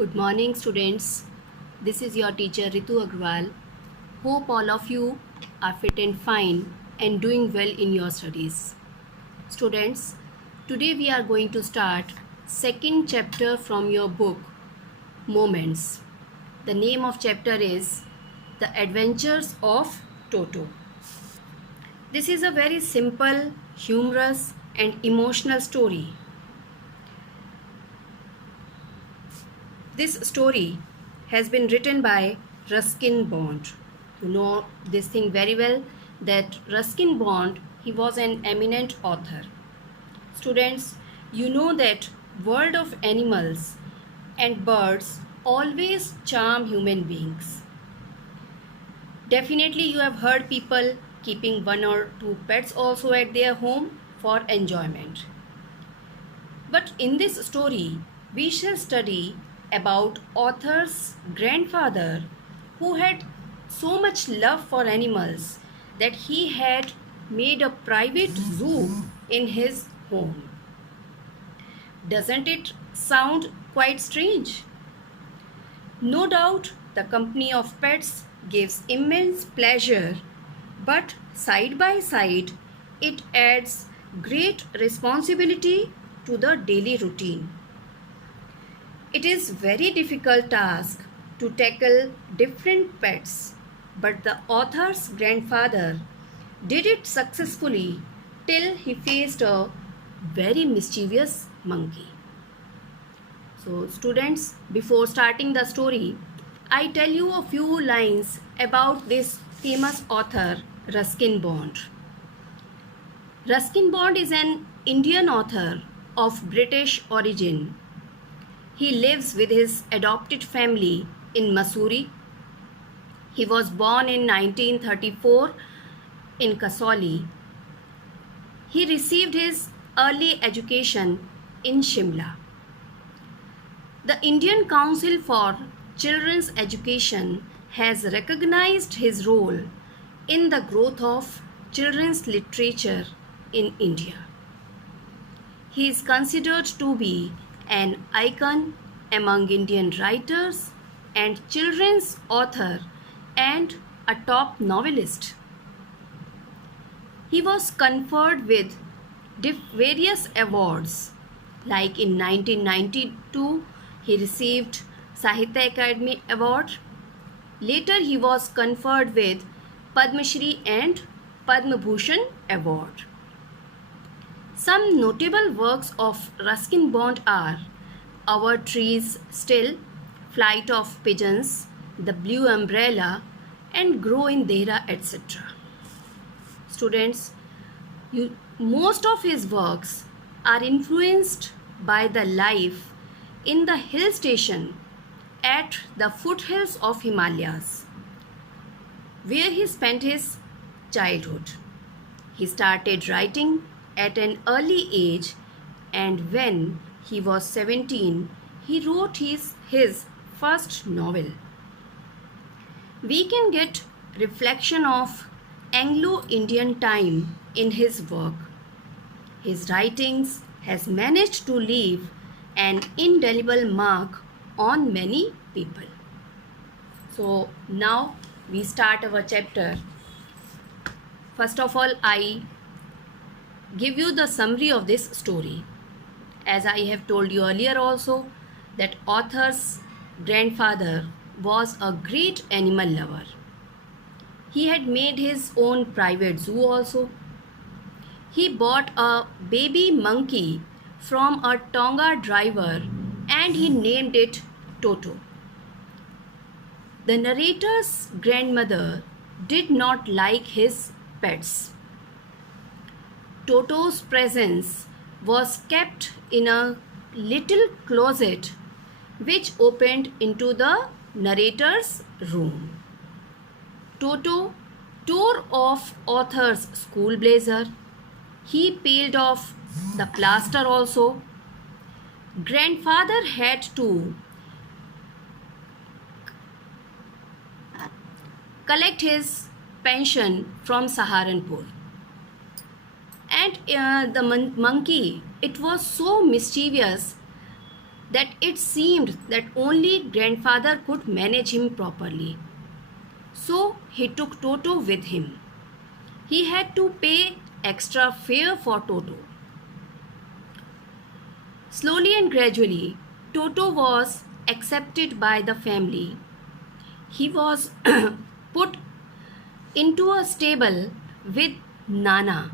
Good morning, students. This is your teacher Ritu Agrawal. Hope all of you are fit and fine and doing well in your studies. Students, today we are going to start second chapter from your book Moments. The name of chapter is The Adventures of Toto. This is a very simple, humorous and emotional story. This story has been written by Ruskin Bond. You know this thing very well that Ruskin Bond, he was an eminent author. Students, you know that world of animals and birds always charm human beings. Definitely you have heard people keeping one or two pets also at their home for enjoyment. But in this story, we shall study about author's grandfather who had so much love for animals that he had made a private zoo in his home. Doesn't it sound quite strange? No doubt the company of pets gives immense pleasure, but side by side it adds great responsibility to the daily routine. It is very difficult task to tackle different pets, but the author's grandfather did it successfully till he faced a very mischievous monkey. So students, before starting the story, I tell you a few lines about this famous author Ruskin Bond. Ruskin Bond is an Indian author of British origin. He lives with his adopted family in Mussoorie. He was born in 1934 in Kasauli. He received his early education in Shimla. The Indian Council for Children's Education has recognized his role in the growth of children's literature in India. He is considered to be an icon among Indian writers and children's author and a top novelist. He was conferred with various awards, like in 1992 he received Sahitya Akademi Award. Later he was conferred with Padma Shri and Padma Bhushan Award. Some notable works of Ruskin Bond are Our Trees Still, Flight of Pigeons, The Blue Umbrella, and Grow in Dehra, etc. Students, most of his works are influenced by the life in the hill station at the foothills of Himalayas, where he spent his childhood. He started writing at an early age, and when he was 17, he wrote his first novel. We can get reflection of Anglo-Indian time in his work. His writings has managed to leave an indelible mark on many people. So now we start our chapter. First of all, I give you the summary of this story. As I have told you earlier also, that author's grandfather was a great animal lover. He had made his own private zoo also. He bought a baby monkey from a Tonga driver and he named it Toto. The narrator's grandmother did not like his pets. Toto's presence was kept in a little closet which opened into the narrator's room. Toto tore off author's school blazer. He peeled off the plaster also. Grandfather had to collect his pension from Saharanpur. And the monkey, it was so mischievous that it seemed that only grandfather could manage him properly. So he took Toto with him. He had to pay extra fare for Toto. Slowly and gradually, Toto was accepted by the family. He was put into a stable with Nana.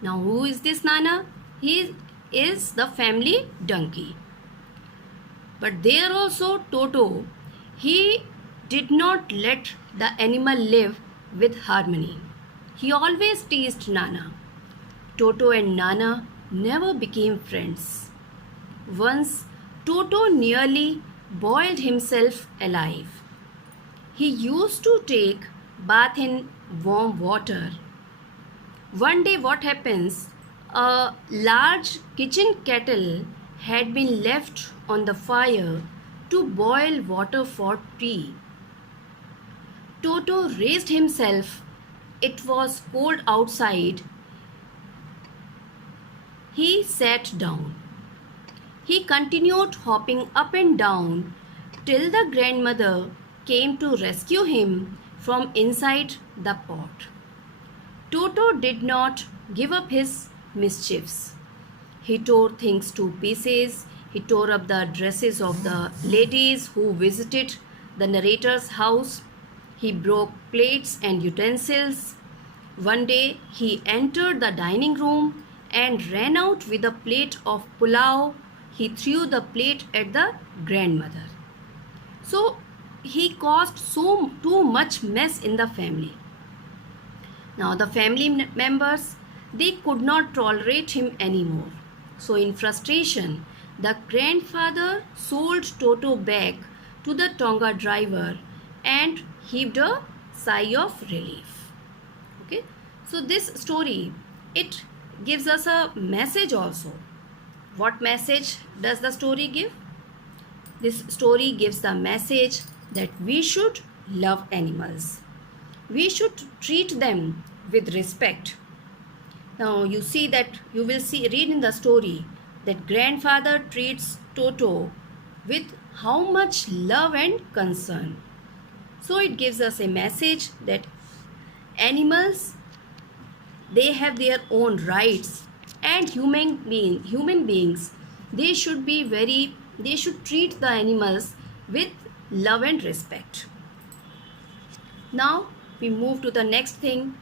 Now, who is this Nana? He is the family donkey. But there also Toto, he did not let the animal live with harmony. He always teased Nana. Toto and Nana never became friends. Once Toto nearly boiled himself alive. He used to take bath in warm water. One day what happens? A large kitchen kettle had been left on the fire to boil water for tea. Toto raised himself. It was cold outside. He sat down. He continued hopping up and down till the grandmother came to rescue him from inside the pot. Toto did not give up his mischiefs. He tore things to pieces. He tore up the dresses of the ladies who visited the narrator's house. He broke plates and utensils. One day he entered the dining room and ran out with a plate of pulao. He threw the plate at the grandmother. So he caused too much mess in the family. Now the family members, they could not tolerate him anymore. So in frustration, the grandfather sold Toto back to the Tonga driver and heaved a sigh of relief. Okay, so this story, it gives us a message also. What message does the story give? This story gives the message that we should love animals. We should treat them with respect. Now you see that you will read in the story that grandfather treats Toto with how much love and concern. So it gives us a message that animals, they have their own rights, and human beings, they should treat the animals with love and respect. Now we move to the next thing,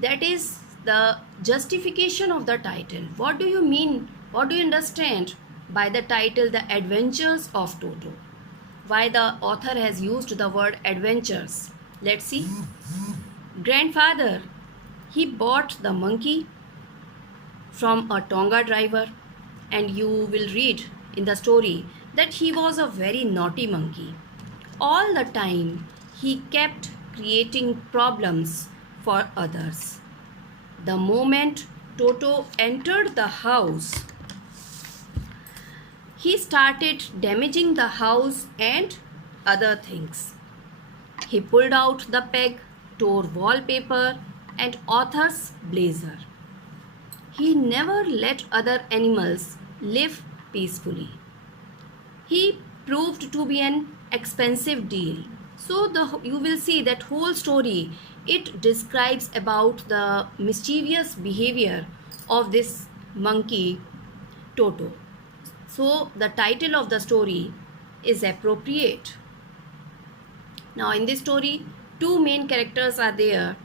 that is the justification of the title. What do you mean? What do you understand by the title The Adventures of Toto? Why the author has used the word adventures? Let's see. Grandfather, he bought the monkey from a Tonga driver, and you will read in the story that he was a very naughty monkey. All the time he kept creating problems for others. The moment Toto entered the house, he started damaging the house and other things. He pulled out the peg, tore wallpaper and author's blazer. He never let other animals live peacefully. He proved to be an expensive deal. So you will see that whole story, it describes about the mischievous behavior of this monkey Toto. So the title of the story is appropriate. Now in this story, two main characters are there.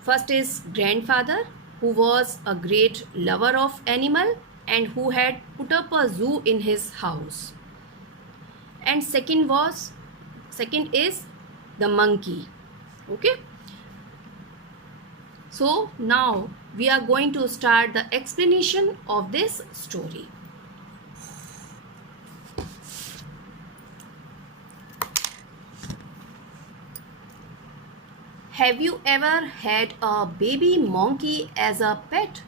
First is grandfather, who was a great lover of animal and who had put up a zoo in his house. And second is the monkey. Okay. So now we are going to start the explanation of this story. Have you ever had a baby monkey as a pet?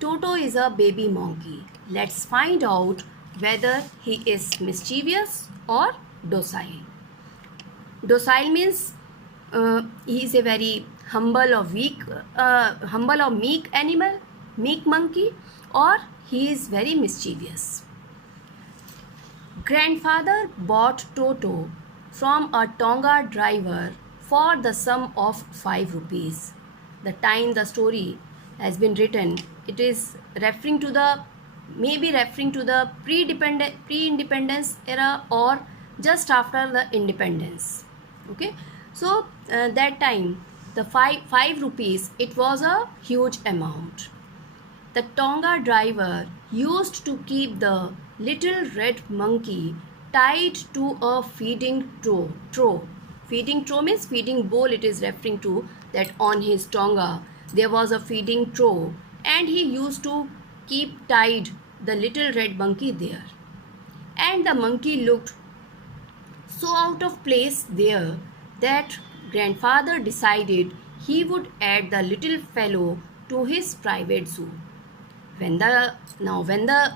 Toto is a baby monkey. Let's find out whether he is mischievous or docile. Docile means he is a very humble or meek animal, meek monkey, or he is very mischievous. Grandfather bought Toto from a Tonga driver for the sum of 5 rupees. The time the story has been written, it is referring to the pre-independence era or just after the independence. Okay, so that time the 5 rupees, it was a huge amount. The Tonga driver used to keep the little red monkey tied to a feeding trough. Feeding trough means feeding bowl, it is referring to that on his Tonga there was a feeding trough and he used to keep tied the little red monkey there. And the monkey looked so out of place there that grandfather decided he would add the little fellow to his private zoo. When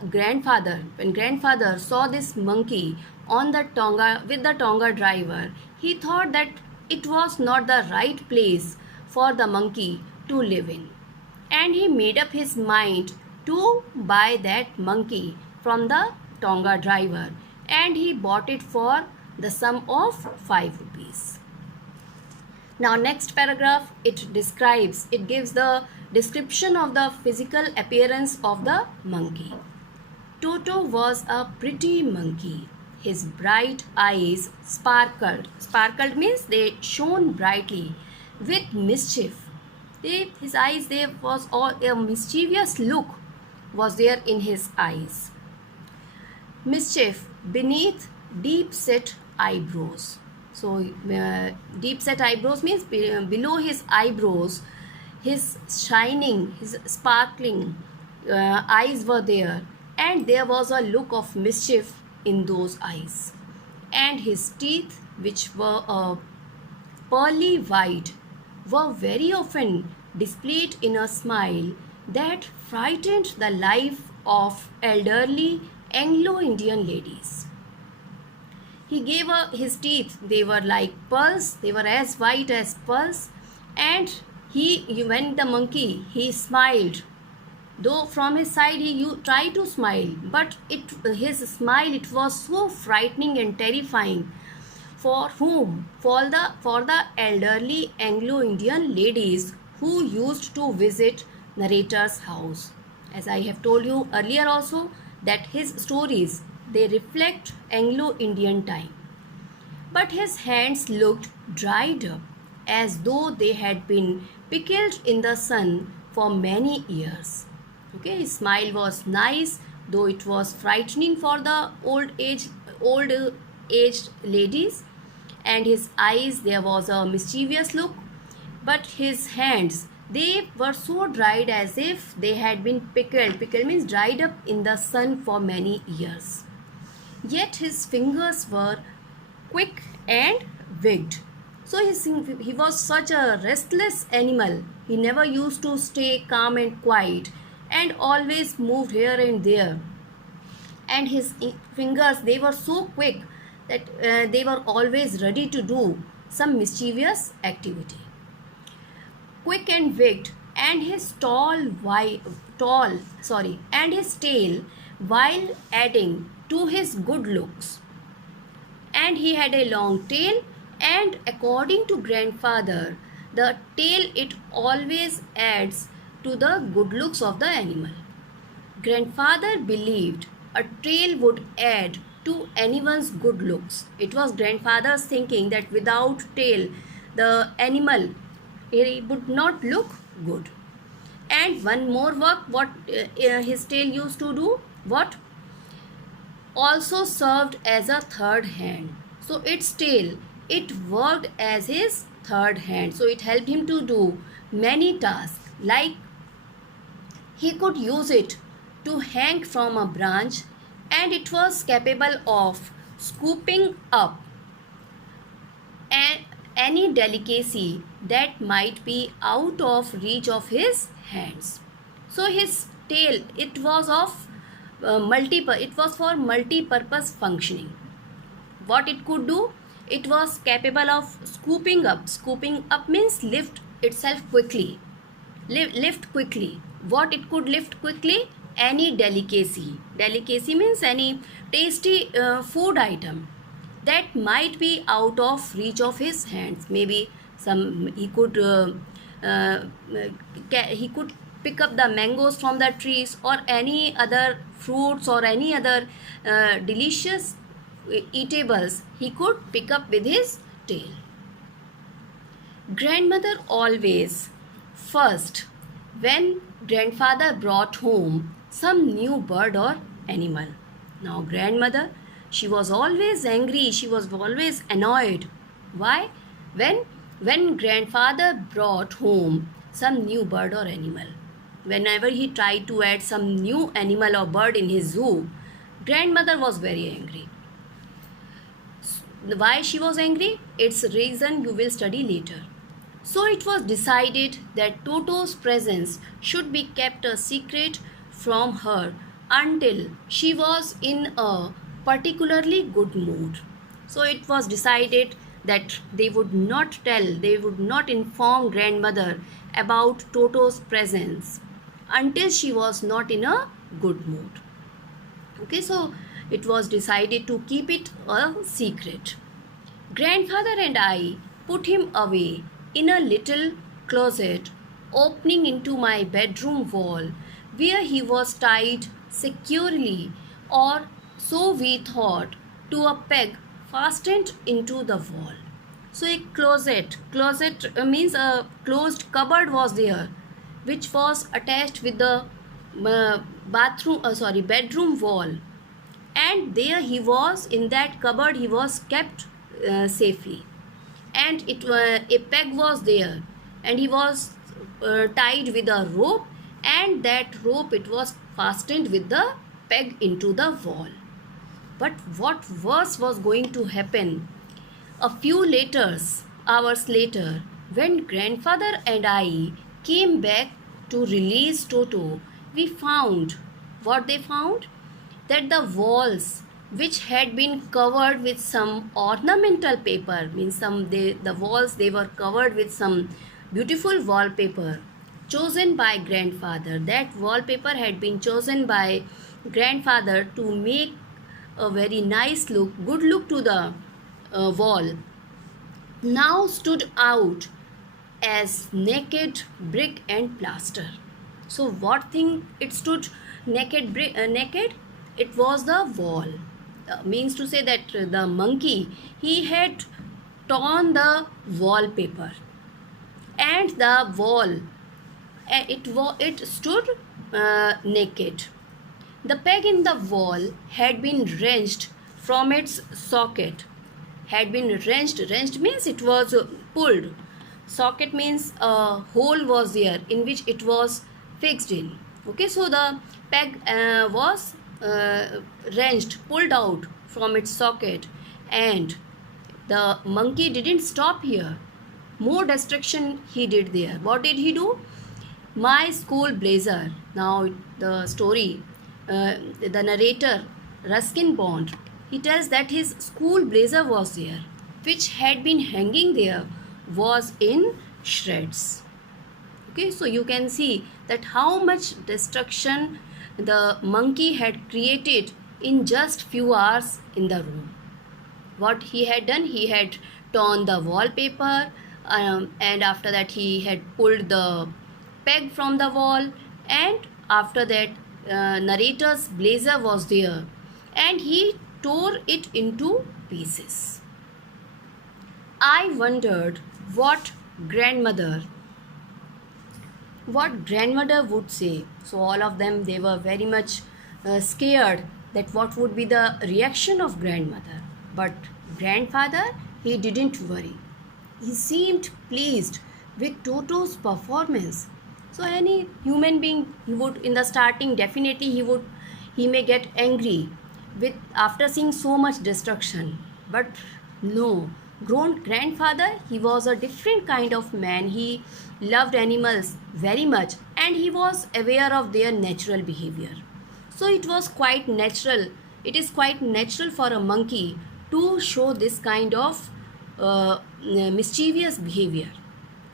grandfather saw this monkey on the Tonga with the Tonga driver, he thought that it was not the right place for the monkey to live in, and he made up his mind to buy that monkey from the Tonga driver, and he bought it for the sum of 5 rupees. Now next paragraph, it gives the description of the physical appearance of the monkey. Toto was a pretty monkey. His bright eyes sparkled. Sparkled means they shone brightly with mischief. His eyes, there was all a mischievous look was there in his eyes. Mischief beneath deep-set eyebrows. So deep-set eyebrows means below his eyebrows, his shining, his sparkling eyes were there, and there was a look of mischief in those eyes. And his teeth, which were pearly white, were very often displayed in a smile that frightened the life of elderly Anglo-Indian ladies. He gave his teeth, they were like pearls, they were as white as pearls, and when the monkey, he smiled, though from his side he tried to smile, but his smile, it was so frightening and terrifying. For whom? For the elderly Anglo-Indian ladies who used to visit narrator's house. As I have told you earlier also, that his stories, they reflect Anglo-Indian time. But his hands looked dried up, as though they had been pickled in the sun for many years. Okay, his smile was nice, though it was frightening for the old aged ladies. And his eyes, there was a mischievous look. But his hands, they were so dried as if they had been pickled. Pickled means dried up in the sun for many years. Yet his fingers were quick and wigged. So he was such a restless animal. He never used to stay calm and quiet, and always moved here and there. And his fingers, they were so quick that they were always ready to do some mischievous activity. Quick and wigged, and his and his tail, while adding to his good looks. And he had a long tail, and according to grandfather, the tail, it always adds to the good looks of the animal. Grandfather believed a tail would add to anyone's good looks. It was grandfather's thinking that without tail, the animal, it would not look good. And one more work, what his tail used to do, what? Also served as a third hand. So its tail, it worked as his third hand. So it helped him to do many tasks, like he could use it to hang from a branch, and it was capable of scooping up any delicacy that might be out of reach of his hands. So his tail, it was of it was for multi-purpose functioning. What it could do? It was capable of scooping up. Scooping up means lift itself quickly. Lift quickly. What it could lift quickly? any delicacy. Delicacy means any tasty food item that might be out of reach of his hands. Maybe some uh, he could pick up the mangoes from the trees, or any other fruits, or any other delicious eatables he could pick up with his tail. Grandmother always first, when grandfather brought home some new bird or animal. Now grandmother, she was always angry, she was always annoyed. Why? When grandfather brought home some new bird or animal. Whenever he tried to add some new animal or bird in his zoo, grandmother was very angry. Why she was angry? Its reason you will study later. So it was decided that Toto's presence should be kept a secret from her until she was in a particularly good mood. So it was decided that they would not inform grandmother about Toto's presence until she was not in a good mood. Okay, so it was decided to keep it a secret. Grandfather and I put him away in a little closet opening into my bedroom wall, where he was tied securely, or so we thought, to a peg fastened into the wall. So a closet means a closed cupboard was there, which was attached with the bedroom wall, and there he was, in that cupboard he was kept safely, and a peg was there, and he was tied with a rope, and that rope, it was fastened with the peg into the wall. But what worse was going to happen? A few hours later, when grandfather and I came back to release Toto, we found, what they found? That the walls, which had been covered with some ornamental paper, means the walls, they were covered with some beautiful wallpaper chosen by grandfather. That wallpaper had been chosen by grandfather to make a very nice look, good look to the wall, now stood out as naked brick and plaster. So what thing it stood naked? It was the wall. Means to say that the monkey, he had torn the wallpaper, and the wall, it stood naked. The peg in the wall had been wrenched from its socket. Wrenched means it was pulled. Socket means a hole was there in which it was fixed in. Okay, so the peg was wrenched, pulled out from its socket, and the monkey didn't stop here. More destruction he did there. What did he do? My school blazer. Now the story, the narrator Ruskin Bond, he tells that his school blazer was there, which had been hanging there, was in shreds. Okay, so you can see that how much destruction the monkey had created in just few hours in the room. What he had done, he had torn the wallpaper, and after that he had pulled the peg from the wall, and after that narrator's blazer was there, and he tore it into pieces. I wondered what grandmother would say. So all of them, they were very much scared that what would be the reaction of grandmother. But grandfather, he didn't worry. He seemed pleased with Toto's performance. So any human being, he would, in the starting, definitely he may get angry with after seeing so much destruction. But no, grandfather, he was a different kind of man. He loved animals very much, and he was aware of their natural behavior. So it was quite natural. It is quite natural for a monkey to show this kind of mischievous behavior.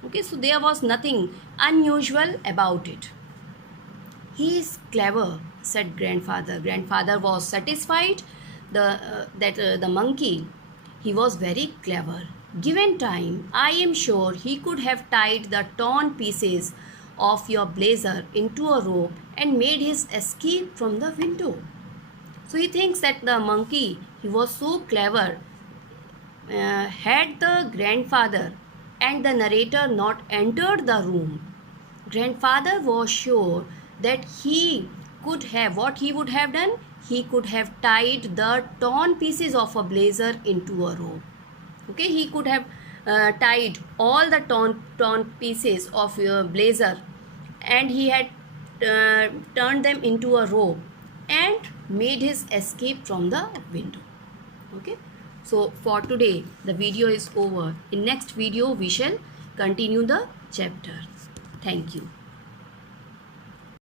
Okay, so there was nothing unusual about it. He is clever, said grandfather. Grandfather was satisfied that the monkey, he was very clever. Given time, I am sure he could have tied the torn pieces of your blazer into a rope and made his escape from the window. So he thinks that the monkey, he was so clever. Had the grandfather and the narrator not entered the room, grandfather was sure that he could have, what he would have done, he could have tied the torn pieces of a blazer into a rope. Okay, he could have tied all the torn pieces of your blazer, and he had turned them into a rope and made his escape from the window. Okay, so for today the video is over. In next video we shall continue the chapter. Thank you.